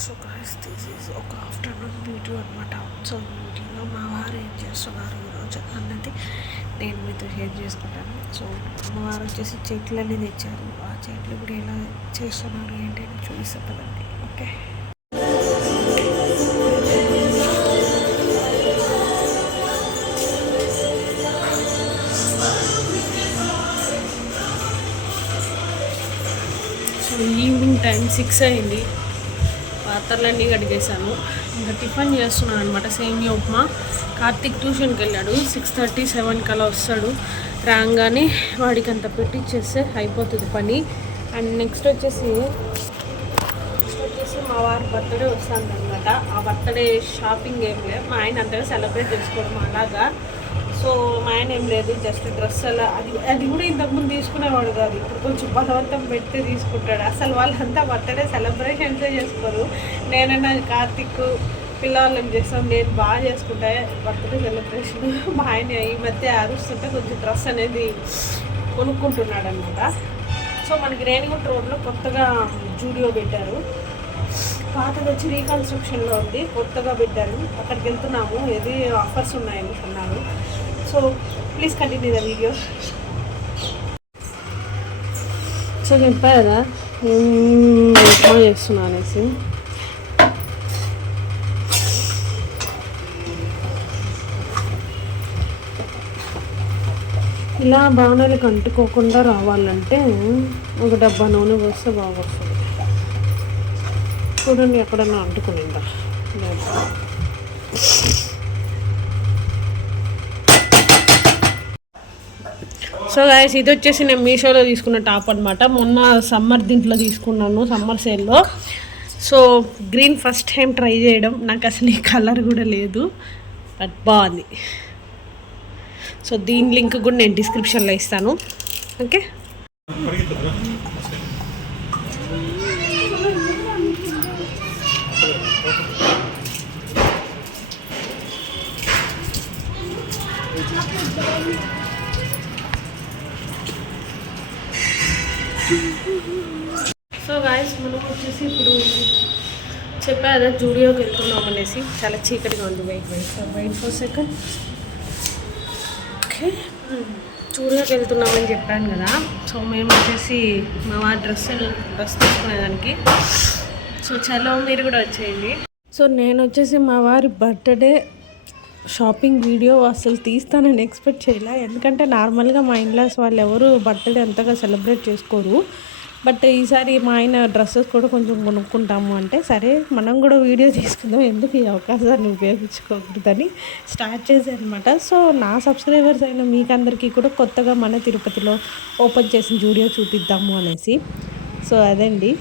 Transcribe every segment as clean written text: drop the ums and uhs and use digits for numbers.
So guys this is ఒక afternoon video అనమాట. So ఈ వీడియోలో మా వారు ఏం చేస్తున్నారు ఈరోజు అన్నది నేను మీతో షేర్ చేసుకుంటాను. సో మా వారు వచ్చేసి చెట్లు అనేది తెచ్చారు. ఆ చెట్లు ఇప్పుడు ఎలా చేస్తున్నారు ఏంటి అని చూపిస్తాను కదండి. ఓకే, సో ఈవినింగ్ టైం 6 అయింది. పాత్రలన్నీ కడిగేశాను. ఇంకా టిఫిన్ చేస్తున్నాను అనమాట. సేమియా ఉప్మా. కార్తిక్ ట్యూషన్కి వెళ్ళాడు. 6:30, 7 కల్లా వస్తాడు. రాగానే వాడికి అంత పెట్టిచ్చేస్తే అయిపోతుంది పని. అండ్ నెక్స్ట్ వచ్చేసి మా వారి బర్త్డే వస్తుంది అనమాట. ఆ బర్త్డే షాపింగ్ ఏం లేదు, మా ఆయన అంతగా సెలబ్రేట్ చేసుకోవడం అలాగా. సో మా ఆయన ఏం లేదు, జస్ట్ డ్రెస్ అలా అది కూడా ఇంతకుముందు తీసుకునేవాడు కాదు. ఇప్పుడు కొంచెం బలవంతం పెడితే తీసుకుంటాడు. అసలు వాళ్ళంతా బర్త్డే సెలబ్రేషన్సే చేసుకోరు. నేనైనా కార్తిక్ పిల్లవాళ్ళని చేస్తాం, నేను బాగా చేసుకుంటా బర్త్డే సెలబ్రేషన్. మా ఆయన ఈ మధ్య అరుస్తుంటే కొంచెం డ్రెస్ అనేది కొనుక్కుంటున్నాడు అనమాట. సో మనకి రేణిగుంట రోడ్లో కొత్తగా జూడియో పెట్టారు. పాతది వచ్చి రీకన్స్ట్రక్షన్లో ఉంది, కొత్తగా పెట్టారు. అక్కడికి వెళ్తున్నాము. ఏది ఆఫర్స్ ఉన్నాయని అన్నారు. So please continue the video. So చెప్పా కదా ఉప్మా చేస్తున్నా అనేసి. ఇలా బాణాలకు అంటుకోకుండా రావాలంటే ఒక డబ్బా నూనె పోస్తే బాగా వస్తుంది. చూడండి ఎక్కడన్నా అంటుకునిందా. సో గైస్ ఇది వచ్చేసి నేను మీషోలో తీసుకున్న టాప్ అనమాట. మొన్న సమ్మర్ దీంట్లో తీసుకున్నాను, సమ్మర్ సేల్లో. So green first time try చేయడం. నాకు అసలు ఈ కలర్ కూడా లేదు, బట్ బాగుంది. సో దీని లింక్ కూడా నేను డిస్క్రిప్షన్లో ఇస్తాను. ఓకే, సో గాయస్ మనం వచ్చేసి ఇప్పుడు చెప్పా కదా జూడియోకి వెళ్తున్నాం అనేసి. చాలా చీకటిగా ఉంది. Wait for second. ఓకే, జూడియోకి వెళ్తున్నామని చెప్పాను కదా. సో మేము వచ్చేసి మా వారి డ్రెస్ తీసుకునేదానికి. సో చలో మీరు కూడా వచ్చేయండి. సో నేను వచ్చేసి మా వారి బర్త్డే షాపింగ్ వీడియో అసలు తీస్తానని ఎక్స్పెక్ట్ చేయలే. ఎందుకంటే నార్మల్గా మా ఇన్లాస్ వాళ్ళు ఎవరు బర్త్డే అంతగా సెలబ్రేట్ చేసుకోరు. బట్ ఈసారి మా ఆయన డ్రెస్సెస్ కూడా కొంచెం కొనుక్కుంటాము అంటే సరే మనం కూడా వీడియో తీసుకుందాం, ఎందుకు ఈ అవకాశాన్ని ఉపయోగించుకోకూడదని స్టార్ట్ చేశాను అనమాట. సో నా సబ్స్క్రైబర్స్ అయిన మీకు అందరికీ కూడా కొత్తగా మన తిరుపతిలో ఓపెన్ చేసిన జూడియో చూపిద్దాము అనేసి. సో అదండి.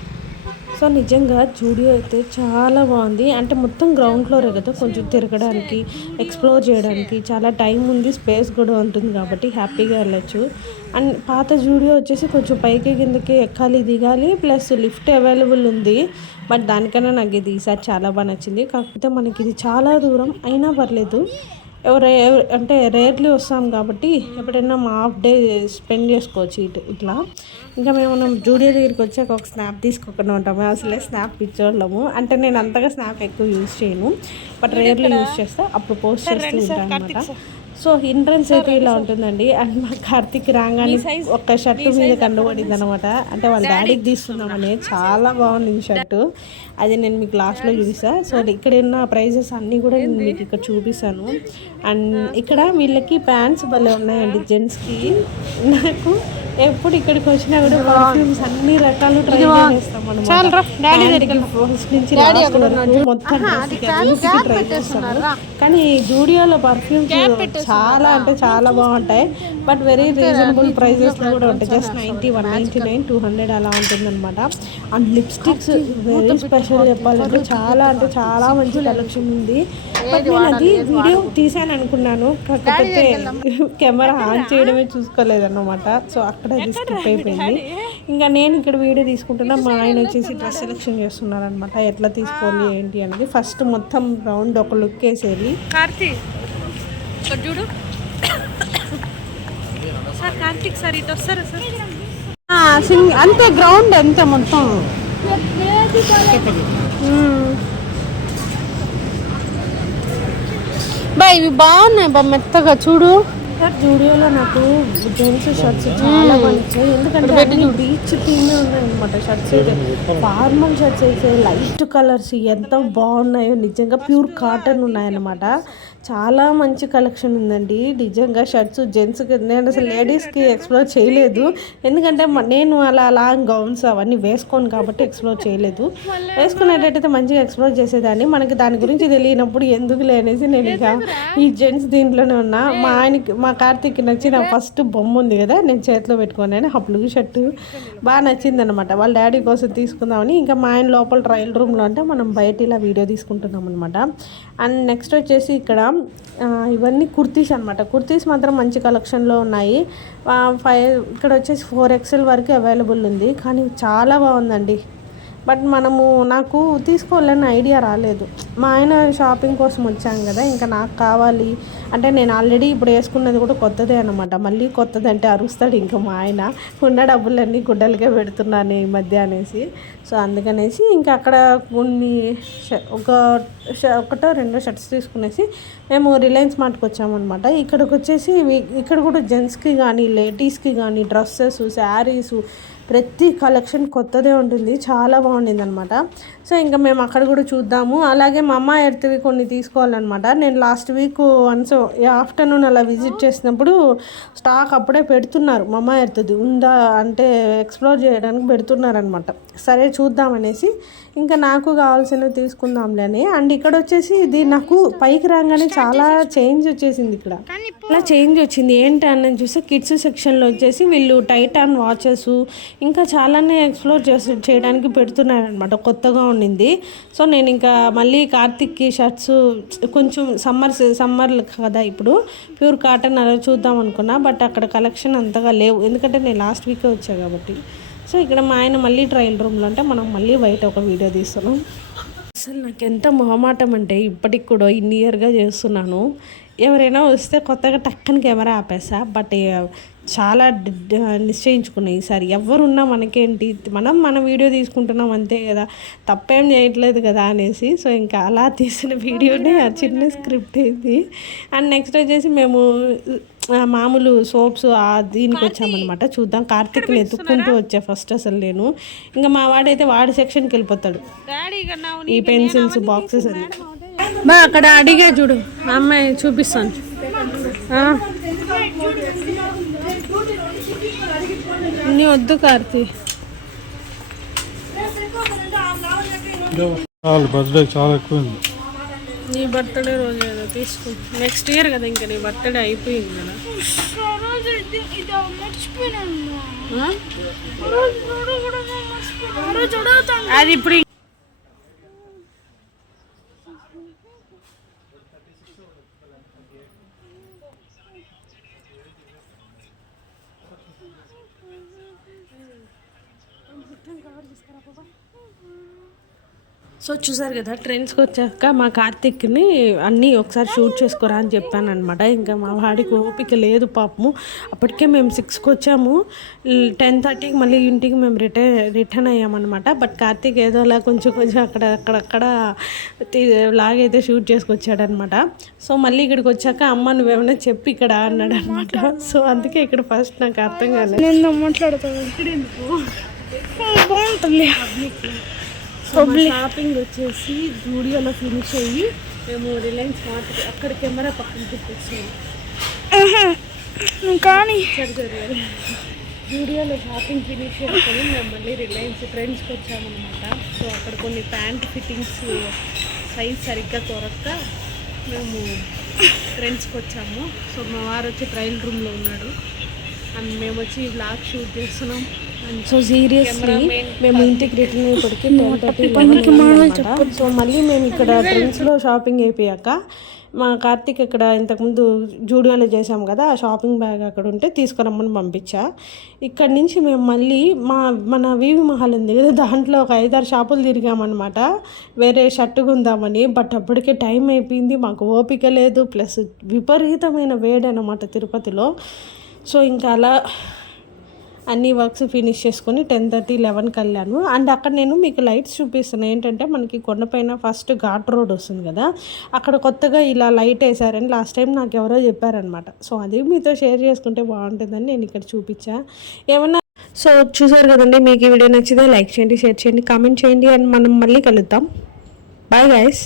సో నిజంగా జూడియో అయితే చాలా బాగుంది. అంటే మొత్తం గ్రౌండ్ ఫ్లోరే కదా, కొంచెం తిరగడానికి ఎక్స్ప్లోర్ చేయడానికి చాలా టైం ఉంది, స్పేస్ కూడా ఉంటుంది కాబట్టి హ్యాపీగా వెళ్ళచ్చు. అండ్ పాత జూడియో వచ్చేసి కొంచెం పైకి కిందకి ఎక్కాలి దిగాలి, ప్లస్ లిఫ్ట్ అవైలబుల్ ఉంది. బట్ దానికన్నా నాకు ఇది ఈసారి చాలా బాగా నచ్చింది. కాకపోతే మనకి ఇది చాలా దూరం అయినా పర్లేదు, అంటే రేర్లీ వస్తాం కాబట్టి ఎప్పుడైనా మా హాఫ్ డే స్పెండ్ చేసుకోవచ్చు ఇట్లా. ఇంకా మనం జూడియో దగ్గరికి వచ్చాక ఒక స్నాప్ తీసుకోకుండా ఉంటాము. అసలే స్నాప్ ఇచ్చేవాళ్ళము. అంటే నేను అంతగా స్నాప్ ఎక్కువ యూజ్ చేయను, బట్ రేర్లీ యూజ్ చేస్తా, అప్పుడు పోస్ట్ చేస్తూ ఉంటాను అనమాట. సో ఎంట్రన్స్ అయితే ఇలా ఉంటుందండి. అండ్ మా కార్తిక్ రాగానే ఒక షర్టు మీద కనబడింది అనమాట. అంటే వాళ్ళ డాడీకి తీసుకున్నామని. చాలా బాగుంది ఈ షర్టు. అది నేను మీకు లాస్ట్లో చూపిస్తాను. సో ఇక్కడ ఉన్న ప్రైజెస్ అన్నీ కూడా నేను మీకు ఇక్కడ చూపిస్తాను. అండ్ ఇక్కడ వీళ్ళకి ప్యాంట్స్ భలే ఉన్నాయండి జెంట్స్కి. నాకు ఎప్పుడు ఇక్కడికి వచ్చినా కూడా పర్ఫ్యూమ్స్ అన్ని రకాలు ట్రై చేస్తాం అనమాట. ఫస్ట్ నుంచి లాస్ట్ వరకు మొత్తం ట్రై చేస్తాను. కానీ జూడియోలో పర్ఫ్యూమ్స్ చాలా అంటే చాలా బాగుంటాయి. బట్ వెరీ రీజనబుల్ ప్రైజెస్లో కూడా ఉంటాయి. జస్ట్ 90, 199, 200 అలా ఉంటుందన్నమాట. అండ్ లిప్స్టిక్స్ వెరీ స్పెషల్ చెప్పాలంటే చాలా అంటే చాలా మంచి కలెక్షన్ ఉంది. బట్ నేను అది వీడియో తీసాను అనుకున్నాను, కాకపోతే కెమెరా ఆన్ చేయడమే చూసుకోలేదన్నమాట. సో అక్కడ అది స్కిప్ అయిపోయింది. ఇంకా నేను ఇక్కడ వీడియో తీసుకుంటున్నా, మా ఆయన వచ్చేసి డ్రెస్ సెలెక్షన్ చేస్తున్నారు అనమాట. ఎట్లా తీసుకోవాలి ఏంటి అనేది. ఫస్ట్ మొత్తం రౌండ్ ఒక లుక్ వేసేది. కార్తీక్ చూడు సార్, కార్తీక్ సార్ ఇటు వస్తారా సార్? అంతే గ్రౌండ్ అంతే మొత్తం. బా ఇవి బాగున్నాయి బా మెత్తగా చూడు. జూడియోలో నాకు జెంట్స్ షర్ట్స్ చాలా బాగున్నాయి, ఎందుకంటే అన్ని బీచ్ థీమ్ ఉన్నాయి అనమాట. షర్ట్స్ అయితే ఫార్మల్ షర్ట్స్ అయితే లైట్ కలర్స్ ఎంత బాగున్నాయో, నిజంగా ప్యూర్ కాటన్ ఉన్నాయన్నమాట. చాలా మంచి కలెక్షన్ ఉందండి నిజంగా. షర్ట్స్ జెంట్స్కి నేను అసలు లేడీస్కి ఎక్స్ప్లోర్ చేయలేదు, ఎందుకంటే నేను అలా లాంగ్ గౌన్స్ అవన్నీ వేసుకోను కాబట్టి ఎక్స్ప్లోర్ చేయలేదు. వేసుకునేటట్టయితే మంచిగా ఎక్స్ప్లోర్ చేసేదాన్ని. మనకి దాని గురించి తెలియనప్పుడు ఎందుకు లేనేసి నేను ఇక ఈ జెంట్స్ దీంట్లోనే ఉన్నా. మా కార్తీక్కి నచ్చిన ఫస్ట్ బొమ్మ ఉంది కదా, నేను చేతిలో పెట్టుకున్నాను. ఆ బ్లూ షర్టు బాగా నచ్చింది అనమాట. వాళ్ళ డాడీ కోసం తీసుకుందామని. ఇంకా మా ఆయన లోపల ట్రయల్ రూమ్లో అంటే మనం బయట ఇలా వీడియో తీసుకుంటున్నాం అనమాట. అండ్ నెక్స్ట్ వచ్చేసి ఇక్కడ ఇవన్నీ కుర్తీస్ అనమాట. కుర్తీస్ మాత్రం మంచి కలెక్షన్లో ఉన్నాయి. ఇక్కడ వచ్చేసి 4XL వరకు అవైలబుల్ ఉంది, కానీ చాలా బాగుందండి. బట్ నాకు తీసుకోవాలని ఐడియా రాలేదు. మా ఆయన షాపింగ్ కోసం వచ్చాం కదా, ఇంకా నాకు కావాలి అంటే నేను ఆల్రెడీ ఇప్పుడు వేసుకున్నది కూడా కొత్తదే అనమాట. మళ్ళీ కొత్తది అంటే అరుస్తాడు ఇంకా మా ఆయన, ఉన్న డబ్బులన్నీ గుడ్డలకే పెడుతున్నాను ఈ మధ్య అనేసి. సో అందుకనేసి ఇంకా అక్కడ కొన్ని ఒకటో రెండో షర్ట్స్ తీసుకునేసి మేము రిలయన్స్ మార్ట్కి వచ్చామన్నమాట. ఇక్కడికి వచ్చేసి ఇక్కడ కూడా జెంట్స్కి కానీ లేడీస్కి కానీ డ్రెస్సెస్, శారీసు, ప్రతి కలెక్షన్ కొత్తదే ఉంటుంది, చాలా బాగుండింది అనమాట. సో ఇంకా మేము అక్కడ కూడా చూద్దాము. అలాగే మా అమ్మ ఎర్త్వి కొన్ని తీసుకోవాలన్నమాట. నేను లాస్ట్ వీక్ వన్స్ ఆఫ్టర్నూన్ అలా విజిట్ చేసినప్పుడు స్టాక్ అప్పుడే పెడుతున్నారు. మా అమ్మ ఎర్త్ది ఉందా అంటే ఎక్స్ప్లోర్ చేయడానికి పెడుతున్నారనమాట. సరే చూద్దామనేసి ఇంకా నాకు కావాల్సినవి తీసుకుందాంలే అని. అండ్ ఇక్కడ వచ్చేసి ఇది నాకు పైకి రాగానే చాలా చేంజ్ వచ్చేసింది. ఇక్కడ అలా చేంజ్ వచ్చింది ఏంటి అని చూస్తే కిడ్స్ సెక్షన్లో వచ్చేసి వీళ్ళు టైటాన్ వాచెస్ ఇంకా చాలానే ఎక్స్ప్లోర్ చేయడానికి పెడుతున్నారనమాట. కొత్తగా ఉండింది. సో నేను ఇంకా మళ్ళీ కార్తిక్కి షర్ట్స్ కొంచెం సమ్మర్ కదా ఇప్పుడు ప్యూర్ కాటన్ అలా చూద్దాం అనుకున్నా. బట్ అక్కడ కలెక్షన్ అంతగా లేవు, ఎందుకంటే నేను లాస్ట్ వీకే వచ్చా కాబట్టి. సో ఇక్కడ మా ఆయన మళ్ళీ ట్రయల్ రూమ్లో అంటే మనం మళ్ళీ బయట ఒక వీడియో తీస్తున్నాం. అసలు నాకు ఎంత మొహమాటం అంటే ఇప్పటికి కూడా ఇన్ని ఇయర్గా చేస్తున్నాను. ఎవరైనా వస్తే కొత్తగా టక్కని కెమెరా ఆపేసా. బట్ చాలా నిశ్చయించుకున్నాయి ఈసారి ఎవరున్నా మనకేంటి, మన వీడియో తీసుకుంటున్నాం అంతే కదా, తప్పేం చేయట్లేదు కదా అనేసి. సో ఇంకా అలా తీసిన వీడియోనే ఆ చిన్న స్క్రిప్ట్ అయింది. అండ్ నెక్స్ట్ వచ్చేసి మేము మామూలు సోప్స్ దీనికి వచ్చామన్నమాట. చూద్దాం. కార్తీక్ని ఎత్తుక్కుంటూ వచ్చా ఫస్ట్ అసలు నేను. ఇంకా మా వాడైతే వాడి సెక్షన్కి వెళ్ళిపోతాడు, ఈ పెన్సిల్స్ బాక్సెస్ అని. బా అక్కడ అడిగా చూడు అమ్మాయి చూపిస్తాను. నీ వద్దు కార్తీ, బర్త్డే చాలా ఎక్కువ. నీ బర్త్డే రోజు ఏదో తీసుకో, నెక్స్ట్ ఇయర్ కదా, ఇంకా నీ బర్త్డే అయిపోయింది కదా. అది ఇప్పుడు సో చూసారు కదా, ట్రెండ్స్కి వచ్చాక మా కార్తిక్ని అన్నీ ఒకసారి షూట్ చేసుకోరా అని చెప్పాను అనమాట. ఇంకా మా వాడికి ఓపిక లేదు పాపము. అప్పటికే మేము 6కి వచ్చాము, 10:30కి మళ్ళీ ఇంటికి మేము రిటర్న్ అయ్యామన్నమాట. బట్ కార్తిక్ ఏదోలా కొంచెం అక్కడక్కడ లాగైతే షూట్ చేసుకొచ్చాడనమాట. సో మళ్ళీ ఇక్కడికి వచ్చాక అమ్మ నువ్వేమైనా చెప్పి ఇక్కడ అన్నాడు అనమాట. సో అందుకే ఇక్కడ ఫస్ట్ నాకు అర్థం కాలేదు, నేను మాట్లాడతాను ఇక్కడ ఎందుకు బాగుంటుంది. సో షాపింగ్ వచ్చేసి జూడియోలో ఫినిష్ అయ్యి మేము రిలయన్స్ మార్ట్ అక్కడ కెమెరా పక్కన పెట్టేసాము. కానీ జూడియోలో షాపింగ్ ఫినిష్ చేసుకొని మేము మళ్ళీ రిలయన్స్ ట్రెండ్స్కి వచ్చామన్నమాట. సో అక్కడ కొన్ని ప్యాంట్ ఫిట్టింగ్స్ సైజ్ సరిగ్గా దొరక్క మేము ట్రెండ్స్కి వచ్చాము. సో మా వారు వచ్చి ట్రయల్ రూమ్లో ఉన్నాడు అండ్ మేము వచ్చి బ్లాగ్ షూట్ చేస్తున్నాం. సో సీరియస్లీ మేము ఇంటికి రిటర్న్ అయ్యేప్పటికి 10:30. సో మళ్ళీ మేము ఇక్కడ ట్రెండ్స్లో షాపింగ్ అయిపోయాక మా కార్తీక్ ఇక్కడ ఇంతకుముందు జూడియోలో చేసాం కదా, ఆ షాపింగ్ బ్యాగ్ అక్కడ ఉంటే తీసుకురమ్మని పంపించా. ఇక్కడ నుంచి మేము మళ్ళీ మన వీవి మహల్ ఉంది కదా, దాంట్లో ఒక 5-6 షాపులు తిరిగామన్నమాట వేరే షర్టు కొందామని. బట్ అప్పటికే టైం అయిపోయింది, మాకు ఓపిక లేదు, ప్లస్ విపరీతమైన వేడి అన్నమాట తిరుపతిలో. సో ఇంకా అలా అన్ని వర్క్స్ ఫినిష్ చేసుకొని 10:30, 11కి వెళ్ళాను. అండ్ అక్కడ నేను మీకు లైట్స్ చూపిస్తున్నాను. ఏంటంటే మనకి కొండపైన ఫస్ట్ ఘాట్ రోడ్ వస్తుంది కదా, అక్కడ కొత్తగా ఇలా లైట్ వేసారని లాస్ట్ టైం నాకు ఎవరో చెప్పారనమాట. సో అది మీతో షేర్ చేసుకుంటే బాగుంటుందని నేను ఇక్కడ చూపించా. ఏమన్నా సో చూసారు కదండి, మీకు ఈ వీడియో నచ్చితే లైక్ చేయండి, షేర్ చేయండి, కామెంట్ చేయండి. అండ్ మనం మళ్ళీ కలుద్దాం. Bye guys.